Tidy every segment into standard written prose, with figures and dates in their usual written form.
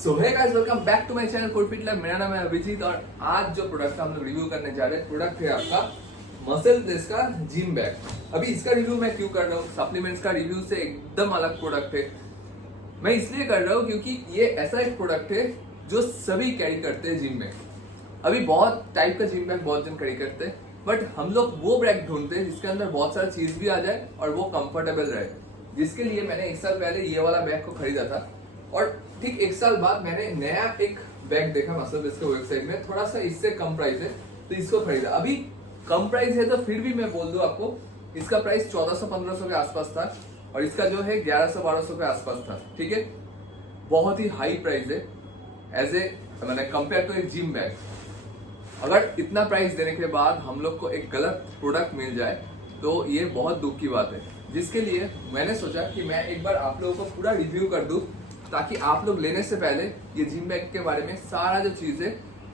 So hey guys, welcome back to my channel for fit life. मेरा नाम है अभिजीत और आज जो प्रोडक्ट हम लोग रिव्यू करने जा रहे हैं, प्रोडक्ट है आपका मसल ब्लेस का जिम बैग। अभी इसका रिव्यू मैं क्यों कर रहा हूँ, सप्लीमेंट्स का रिव्यू से एकदम अलग प्रोडक्ट है। मैं इसलिए कर रहा हूँ क्योंकि ये ऐसा एक प्रोडक्ट है जो सभी कैरी करते हैं जिम में। अभी बहुत टाइप का जिम बैग बहुत जन कैरी करते हैं, बट हम लोग वो बैग ढूंढते हैं जिसके अंदर बहुत सारा चीज भी आ जाए और वो कंफर्टेबल रहे। जिसके लिए मैंने एक साल पहले ये वाला बैग को खरीदा था और ठीक एक साल बाद मैंने नया एक बैग देखा मसल ब्लेस के वेबसाइट में, थोड़ा सा इससे कम प्राइस है तो इसको खरीदा। अभी कम प्राइस है तो फिर भी मैं बोल दूं आपको, इसका प्राइस 1400-1500 के आसपास था और इसका जो है 1100-1200 के आसपास था। ठीक है, बहुत ही हाई प्राइस है एज ए मैंने कंपेयर टू एक जिम बैग। अगर इतना प्राइस देने के बाद हम लोग को एक गलत प्रोडक्ट मिल जाए तो ये बहुत दुख की बात है। जिसके लिए मैंने सोचा कि मैं एक बार आप लोगों को पूरा रिव्यू कर दूं ताकि आप लोग लेने से पहले ये जिम बैग के बारे में सारा जो चीज है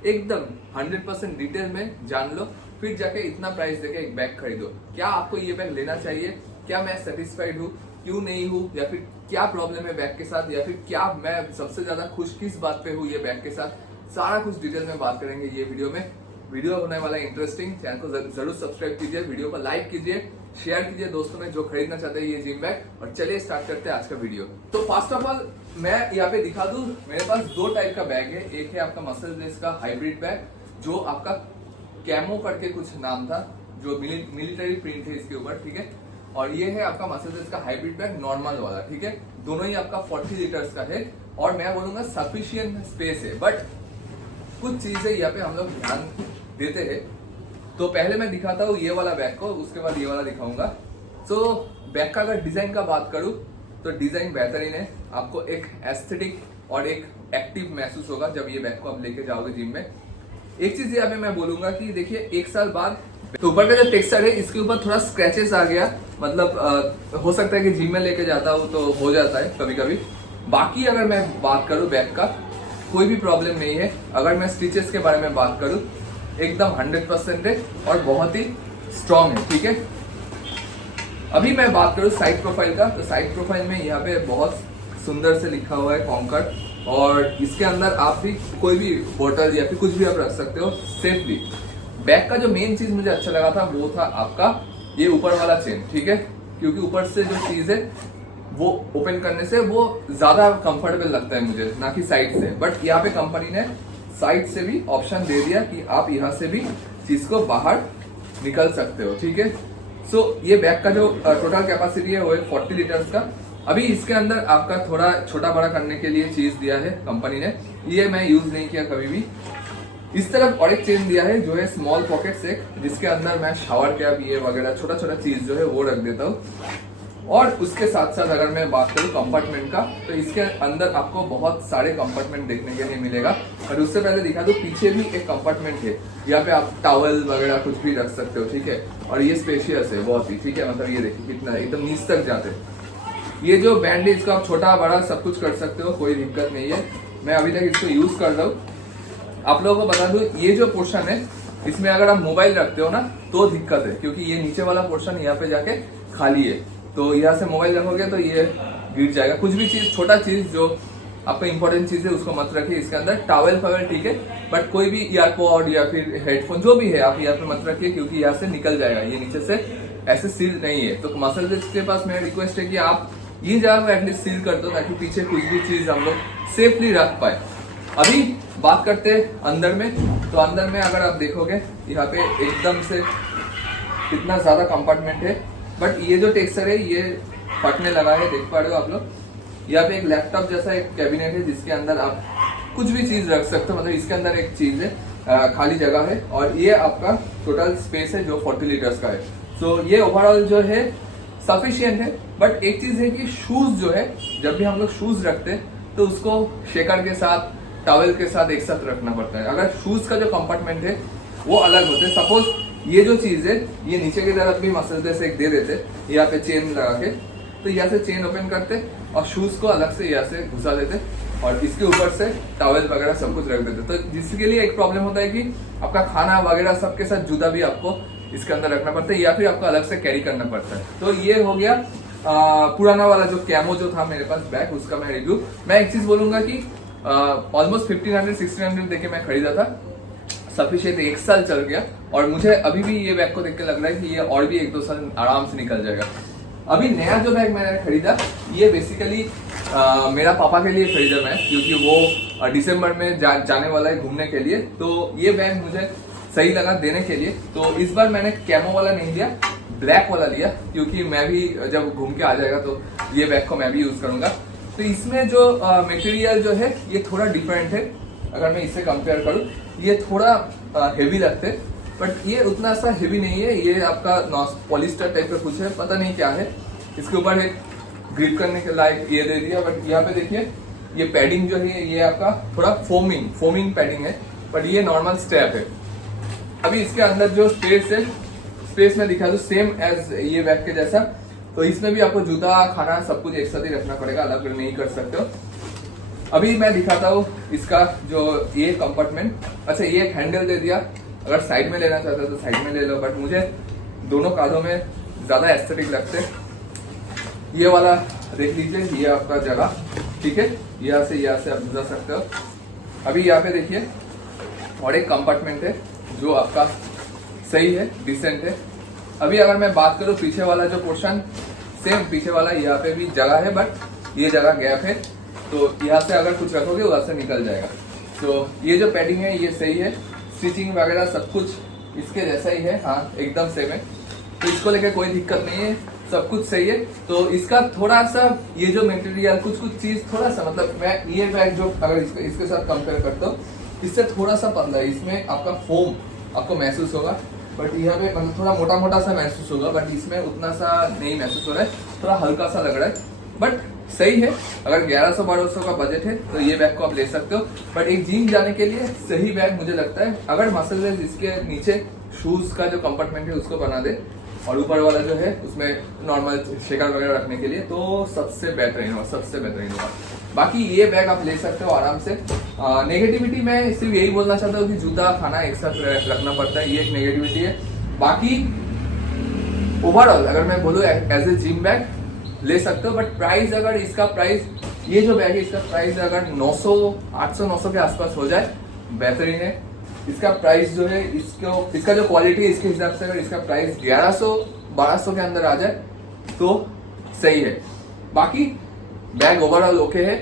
एकदम 100% डिटेल में जान लो, फिर जाके इतना प्राइस देके एक बैग खरीदो। क्या आपको ये बैग लेना चाहिए, क्या मैं सेटिस्फाइड हूँ, क्यों नहीं हूँ, या फिर क्या प्रॉब्लम है बैग के साथ, या फिर क्या मैं सबसे ज्यादा खुश किस बात पे हूँ ये बैग के साथ, सारा कुछ डिटेल में बात करेंगे ये वीडियो में। वीडियो होने वाला इंटरेस्टिंग, चैनल को जरूर सब्सक्राइब कीजिए, वीडियो को लाइक कीजिए, शेयर कीजिए दोस्तों में जो खरीदना चाहते हैं ये जिम बैग। और चलिए स्टार्ट करते हैं आज का वीडियो। तो फर्स्ट ऑफ ऑल मैं यहाँ पे दिखा दूं, मेरे पास दो टाइप का बैग है। एक है आपका मसल ब्लेस का हाइब्रिड बैग जो आपका कैमो करके कुछ नाम था, जो मिलिट्री प्रिंट है इसके ऊपर। ठीक है, और ये है आपका मसल ब्लेस का हाइब्रिड बैग नॉर्मल वाला। ठीक है, दोनों ही आपका 40 लीटर्स का है और मैं बोलूंगा सफिशियंट स्पेस है, बट कुछ चीजें यहाँ पे हम लोग ध्यान देते हैं। तो पहले मैं दिखाता हूँ ये वाला बैग को, उसके बाद ये वाला दिखाऊंगा। तो बैग का अगर डिजाइन का बात करूँ तो डिजाइन बेहतरीन है, आपको एक एस्थेटिक और एक एक्टिव महसूस होगा जब ये बैग को आप लेके जाओगे जिम में। एक चीज यहाँ पे मैं बोलूंगा कि देखिए एक साल बाद तो ऊपर का जो टेक्सचर है इसके ऊपर थोड़ा स्क्रैचेस आ गया, मतलब हो सकता है कि जिम में लेके जाता हूँ तो हो जाता है कभी कभी। बाकी अगर मैं बात करूँ बैग का कोई भी प्रॉब्लम नहीं है। अगर मैं स्टिचेस के बारे में बात करूँ एकदम 100% है और बहुत ही स्ट्रॉन्ग है। ठीक है, अभी मैं बात करूँ साइड प्रोफाइल का, तो साइड प्रोफाइल में यहाँ पे बहुत सुंदर से लिखा हुआ है कॉन्कर, और इसके अंदर आप भी कोई भी बोतल या फिर कुछ भी आप रख सकते हो सेफली। बैग का जो मेन चीज मुझे अच्छा लगा था वो था आपका ये ऊपर वाला चेन। ठीक है, क्योंकि ऊपर से जो चीज है वो ओपन करने से वो ज्यादा कंफर्टेबल लगता है मुझे, ना कि साइड से। बट यहाँ पे कंपनी ने साइड से भी ऑप्शन दे दिया कि आप यहाँ से भी चीज को बाहर निकल सकते हो। ठीक है, सो ये बैग का जो टोटल कैपेसिटी है वो है 40 लीटर्स का। अभी इसके अंदर आपका थोड़ा छोटा बड़ा करने के लिए चीज दिया है कंपनी ने, ये मैं यूज नहीं किया कभी भी। इस तरफ और एक चेन दिया है जो है स्मॉल पॉकेट्स एक, जिसके अंदर मैं शावर कैप ये वगैरह छोटा छोटा चीज जो है वो रख देता हूँ। और उसके साथ साथ अगर मैं बात करूँ कंपार्टमेंट का, तो इसके अंदर आपको बहुत सारे कंपार्टमेंट देखने के लिए मिलेगा। और उससे पहले दिखा दो पीछे भी एक कंपार्टमेंट है, यहाँ पे आप टॉवल वगैरह कुछ भी रख सकते हो। ठीक है, और ये स्पेशियस है बहुत ही। ठीक है, मतलब ये देखिए कितना एकदम नीचे तक जाते हैं। ये जो बैंड है इसको आप छोटा बड़ा सब कुछ कर सकते हो, कोई दिक्कत नहीं है। मैं अभी तक इसको यूज कर रहा हूँ। आप लोगों को बता दूं ये जो पोर्शन है इसमें अगर आप मोबाइल रखते हो ना तो दिक्कत है, क्योंकि ये नीचे वाला पोर्शन यहाँ पे जाके खाली है, तो यहाँ से मोबाइल रखोगे तो ये गिर जाएगा। कुछ भी चीज छोटा चीज जो आपका इंपॉर्टेंट चीज है उसको मत रखिए इसके अंदर। टॉवल फवेल ठीक है, बट कोई भी ईयरपॉड या फिर हेडफोन जो भी है आप यहाँ पे मत रखिए, क्योंकि यहाँ से निकल जाएगा, ये नीचे से ऐसे सील नहीं है। तो मसल ब्लेस के पास मेरा रिक्वेस्ट है कि आप ये जगह को एटलीस्ट सील कर दो ताकि पीछे कुछ भी चीज हम लोग सेफली रख पाए। अभी बात करते हैं अंदर में, तो अंदर में अगर आप देखोगे यहाँ पे एकदम से कितना ज्यादा कंपार्टमेंट है, बट ये जो टेक्सचर है ये फटने लगा है, देख पा रहे हो आप लोग। यहाँ पे एक लैपटॉप जैसा एक कैबिनेट है जिसके अंदर आप कुछ भी चीज रख सकते हो, मतलब इसके अंदर एक चीज है, खाली जगह है। और ये आपका टोटल स्पेस है जो 40 लीटर्स का है। सो ये ओवरऑल जो है सफिशियंट है। बट एक चीज है कि शूज जो है, जब भी हम लोग शूज रखते हैं तो उसको शेकर के साथ टॉवल के साथ एक साथ रखना पड़ता है। अगर शूज का जो कंपार्टमेंट है वो अलग होते हैं, सपोज ये जो चीज है ये नीचे की तरफ भी मसल ब्लेस एक दे देते यहाँ पे चेन लगा के, तो यहाँ से चेन ओपन करते और शूज को अलग से यहाँ से घुसा देते और इसके ऊपर से टॉवल वगैरह सब कुछ रख देते। तो जिसके लिए एक प्रॉब्लम होता है कि आपका खाना वगैरह सबके साथ जूता भी आपको इसके अंदर रखना पड़ता है या फिर आपको अलग से कैरी करना पड़ता है। तो ये हो गया पुराना वाला जो कैमो जो था मेरे पास बैग, उसका मैं रिव्यू। मैं एक चीज बोलूंगा कि ऑलमोस्ट 1500-1600 देके मैं खरीदा था। सफिशिएंट 1 साल चल गया और मुझे अभी भी ये बैग को देख के लग रहा है कि ये और भी 1-2 साल आराम से निकल जाएगा। अभी नया जो बैग मैंने खरीदा ये बेसिकली मेरा पापा के लिए खरीदा मैं, क्योंकि वो दिसंबर में जाने वाला है घूमने के लिए। तो ये बैग मुझे सही लगा देने के लिए, तो इस बार मैंने कैमो वाला नहीं लिया, ब्लैक वाला लिया, क्योंकि मैं भी जब घूम के आ जाएगा तो ये बैग को मैं भी यूज करूंगा। तो इसमें जो मटेरियल जो है ये थोड़ा डिफरेंट है। अगर मैं इससे कंपेयर करूं, ये थोड़ा हेवी लगते हैं, बट ये उतना सा हेवी नहीं है। ये आपका पॉलिस्टर टाइप का कुछ है, पता नहीं क्या है। इसके ऊपर एक ग्रिप करने के लायक ये दे दिया, बट यहाँ पे देखिए ये पैडिंग जो है ये आपका थोड़ा फोमिंग पैडिंग है, बट ये नॉर्मल स्टेप है। अभी इसके अंदर जो स्पेस है, स्पेस में दिखा दूं सेम एज ये बैग के जैसा। तो इसमें भी आपको जूता, खाना सब कुछ एक साथ ही रखना पड़ेगा, अलग नहीं कर सकते हो। अभी मैं दिखाता हूँ इसका जो ये कंपार्टमेंट। अच्छा, ये एक हैंडल दे दिया, अगर साइड में लेना चाहते हो तो साइड में ले लो, बट मुझे दोनों कांधों में ज्यादा एस्थेटिक लगते। ये वाला देख लीजिए, ये आपका जगह, ठीक है, यहाँ से आप जा सकते हो। अभी यहाँ पे देखिए और एक कंपार्टमेंट है जो आपका सही है, डिसेंट है। अभी अगर मैं बात करूँ पीछे वाला जो पोर्शन, सेम पीछे वाला यहाँ पे भी जगह है, बट ये जगह गैप है, तो यहाँ से अगर कुछ रखोगे वहां से निकल जाएगा। तो ये जो पैडिंग है ये सही है, स्टिचिंग वगैरह सब कुछ इसके जैसा ही है, हाँ एकदम सेम है। तो इसको लेकर कोई दिक्कत नहीं है, सब कुछ सही है। तो इसका थोड़ा सा ये जो मटेरियल कुछ चीज थोड़ा सा, मतलब मैं ये बैग जो अगर इसके साथ कंपेयर करता हूँ, इससे थोड़ा सा पतला है। इसमें आपका फोम आपको महसूस होगा, बट यहाँ पे मतलब थोड़ा मोटा सा महसूस होगा, बट इसमें उतना सा नहीं महसूस हो रहा है, थोड़ा हल्का सा लग रहा है, बट सही है। अगर 1100-1200 का बजट है तो ये बैग को आप ले सकते हो, बट एक जिम जाने के लिए सही बैग मुझे लगता है। अगर मसल रेस इसके नीचे शूज का जो कंपार्टमेंट है उसको बना दे और ऊपर वाला जो है उसमें नॉर्मल शेकर वगैरह रखने के लिए, तो सबसे बेहतरीन होगा। बाकी ये बैग आप ले सकते हो आराम से। नेगेटिविटी मैं सिर्फ यही बोलना चाहता हूँ कि जूता, खाना एक साथ रखना पड़ता है, ये एक नेगेटिविटी है। बाकी ओवरऑल अगर मैं बोलूँ एज ए जिम बैग ले सकते हो, बट प्राइस अगर इसका प्राइस, ये जो बैग है इसका प्राइस अगर 800-900 के आसपास हो जाए बेहतरीन है। इसका प्राइस जो है इसका जो क्वालिटी है इसके हिसाब से अगर इसका प्राइस 1100-1200 के अंदर आ जाए तो सही है। बाकी बैग ओवरऑल ओके है,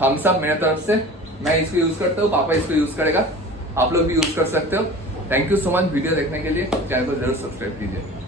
थम्स अप मेरे तरफ से। मैं इसको यूज करता हूँ, पापा इसको यूज करेगा, आप लोग भी यूज कर सकते हो। Thank you so much video देखने के लिए, चैनल को जरूर सब्सक्राइब कीजिए।